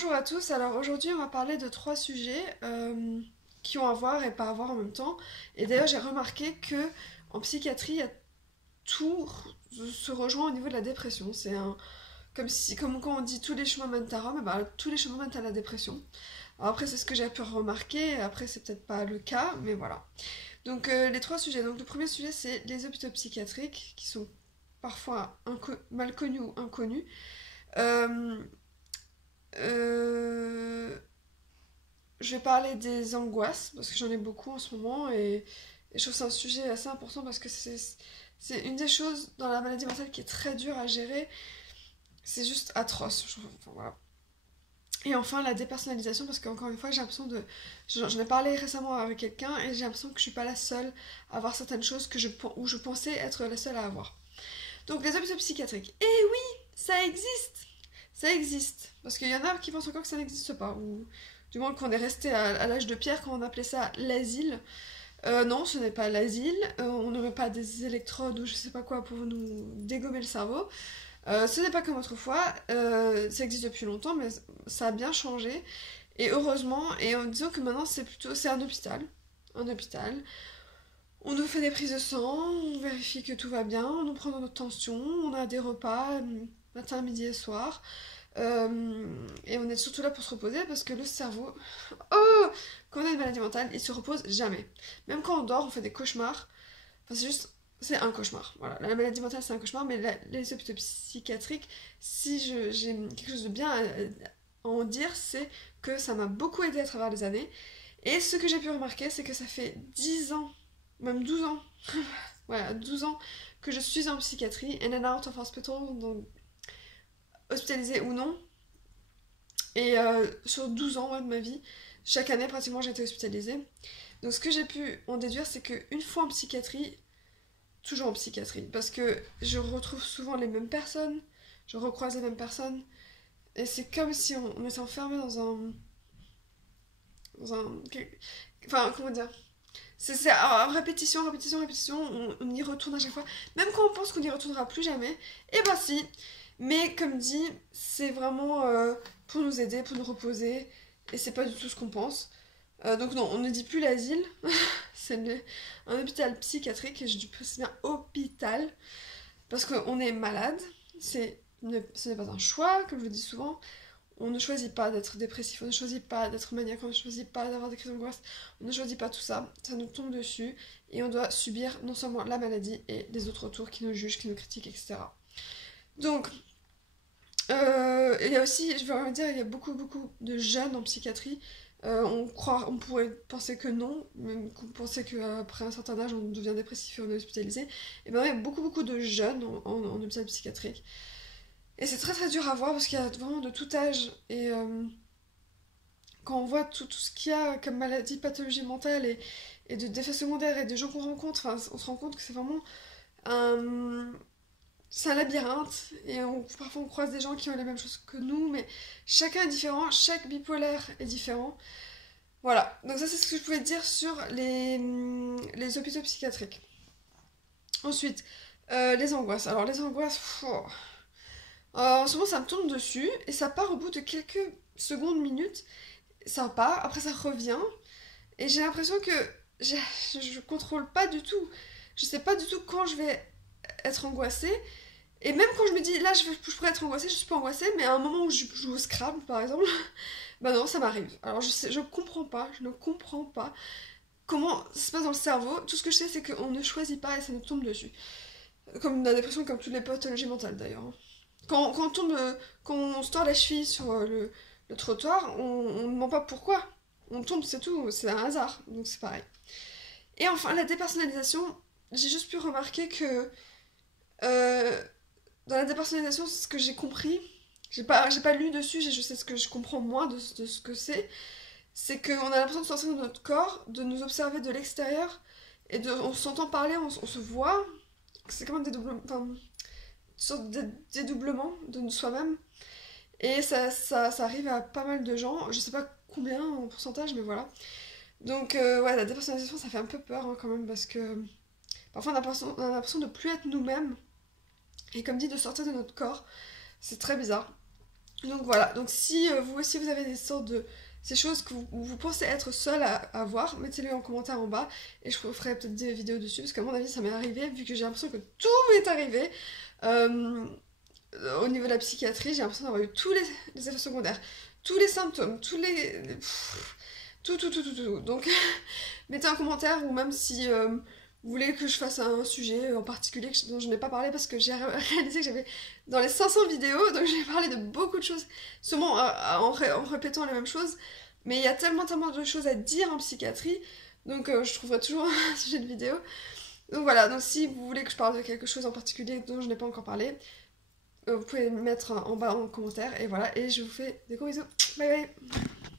Bonjour à tous, alors aujourd'hui on va parler de trois sujets qui ont à voir et pas à voir en même temps. Et d'ailleurs j'ai remarqué que en psychiatrie tout se rejoint au niveau de la dépression. C'est un comme quand on dit tous les chemins mènent à Rome, bah, tous les chemins mènent à la dépression. Alors après c'est ce que j'ai pu remarquer, après c'est peut-être pas le cas, mais voilà. Donc les trois sujets. Donc le premier sujet c'est les hôpitaux psychiatriques qui sont parfois mal connus ou inconnus. Euh, euh, Je vais parler des angoisses, parce que j'en ai beaucoup en ce moment, et je trouve que c'est un sujet assez important parce que c'est une des choses dans la maladie mentale qui est très dure à gérer. C'est juste atroce, je trouve. Enfin, voilà. Et enfin, la dépersonnalisation, parce qu'encore une fois, j'ai l'impression de... J'en ai parlé récemment avec quelqu'un, et j'ai l'impression que je suis pas la seule à avoir certaines choses où je pensais être la seule à avoir. Donc, les hôpitaux psychiatriques. Et oui, ça existe! Ça existe. Parce qu'il y en a qui pensent encore que ça n'existe pas, ou du moins qu'on est resté à l'âge de pierre quand on appelait ça l'asile. Non, ce n'est pas l'asile. On ne met pas des électrodes ou je sais pas quoi pour nous dégommer le cerveau. Ce n'est pas comme autrefois. Ça existe depuis longtemps, mais ça a bien changé. Et heureusement, et en disant que maintenant c'est un hôpital. Un hôpital. On nous fait des prises de sang, on vérifie que tout va bien, on nous prend notre tension, on a des repas matin, midi et soir. Et on est surtout là pour se reposer parce que le cerveau, oh, quand on a une maladie mentale, il se repose jamais. Même quand on dort, on fait des cauchemars. Enfin, c'est un cauchemar. Voilà, la maladie mentale, c'est un cauchemar, mais les hôpitaux psychiatriques, si j'ai quelque chose de bien à en dire, c'est que ça m'a beaucoup aidé à travers les années. Et ce que j'ai pu remarquer, c'est que ça fait 10 ans, même 12 ans, voilà, 12 ans que je suis en psychiatrie, in and out of hospital, donc hospitalisée ou non. Et sur 12 ans ouais, de ma vie, chaque année pratiquement j'ai été hospitalisée. Donc ce que j'ai pu en déduire, c'est qu'une fois en psychiatrie, toujours en psychiatrie, parce que je retrouve souvent les mêmes personnes, je recroise les mêmes personnes, et c'est comme si on était enfermé dans un... Enfin, comment dire? C'est répétition, répétition, répétition, on y retourne à chaque fois. Même quand on pense qu'on n'y retournera plus jamais, et bah si. Mais comme dit, c'est vraiment pour nous aider, pour nous reposer, et c'est pas du tout ce qu'on pense. Donc non, on ne dit plus l'asile, un hôpital psychiatrique, et je dis plus bien hôpital, parce qu'on est malade, ce n'est pas un choix, comme je le dis souvent, on ne choisit pas d'être dépressif, on ne choisit pas d'être maniaque, on ne choisit pas d'avoir des crises d'angoisse, on ne choisit pas tout ça, ça nous tombe dessus, et on doit subir non seulement la maladie, et les autres autour qui nous jugent, qui nous critiquent, etc. Donc, il y a aussi, je veux vraiment dire, il y a beaucoup de jeunes en psychiatrie. On pourrait penser que non, même qu'on pensait qu'après un certain âge on devient dépressif et on est hospitalisé. Et ben il y a beaucoup de jeunes en hôpital psychiatrique. Et c'est très dur à voir parce qu'il y a vraiment de tout âge. Et quand on voit tout ce qu'il y a comme maladie, pathologie mentale et d'effets secondaires et des gens qu'on rencontre, on se rend compte que c'est vraiment un, c'est un labyrinthe et parfois on croise des gens qui ont les mêmes choses que nous, mais chacun est différent, chaque bipolaire est différent. Voilà, donc ça c'est ce que je pouvais dire sur les hôpitaux psychiatriques. Ensuite, les angoisses. Alors les angoisses, en ce moment ça me tombe dessus et ça part au bout de quelques secondes, minutes. Ça part, après ça revient et j'ai l'impression que je, je contrôle pas du tout. Je sais pas du tout quand je vais être angoissée. Et même quand je me dis, là, je pourrais être angoissée, je suis pas angoissée, mais à un moment où je joue au Scrabble, par exemple, bah non, ça m'arrive. Alors je comprends pas, je ne comprends pas comment ça se passe dans le cerveau. Tout ce que je sais, c'est qu'on ne choisit pas et ça nous tombe dessus. Comme la dépression, comme toutes les pathologies mentales d'ailleurs. Quand on tombe, quand on se tord la cheville sur le trottoir, on ne demande pas pourquoi. On tombe, c'est tout, c'est un hasard, donc c'est pareil. Et enfin, la dépersonnalisation, j'ai juste pu remarquer que euh, dans la dépersonnalisation, c'est ce que j'ai compris. J'ai pas lu dessus, je sais ce que je comprends moins de ce que c'est. C'est qu'on a l'impression de sortir de notre corps, de nous observer de l'extérieur, et on s'entend parler, on se voit. C'est comme un dédoublement, enfin, une sorte de dédoublement de soi-même. Et ça arrive à pas mal de gens. Je sais pas combien en pourcentage, mais voilà. Donc, ouais, la dépersonnalisation, ça fait un peu peur hein, quand même, parce que parfois on a l'impression de plus être nous-mêmes. Et comme dit, de sortir de notre corps. C'est très bizarre. Donc voilà, donc si vous aussi vous avez des sortes de... Ces choses que vous pensez être seul à voir, mettez-les en commentaire en bas et je ferai peut-être des vidéos dessus parce qu'à mon avis ça m'est arrivé vu que j'ai l'impression que tout m'est arrivé. Euh, Au niveau de la psychiatrie, j'ai l'impression d'avoir eu tous les effets secondaires, tous les symptômes, tout. Donc, mettez un commentaire ou même si vous voulez que je fasse un sujet en particulier dont je n'ai pas parlé parce que j'ai réalisé que j'avais dans les 500 vidéos, donc j'ai parlé de beaucoup de choses, sûrement en répétant les mêmes choses, mais il y a tellement de choses à dire en psychiatrie, donc je trouverai toujours un sujet de vidéo. Donc voilà, donc si vous voulez que je parle de quelque chose en particulier dont je n'ai pas encore parlé, vous pouvez me mettre en bas en commentaire et voilà, et je vous fais des gros bisous. Bye bye.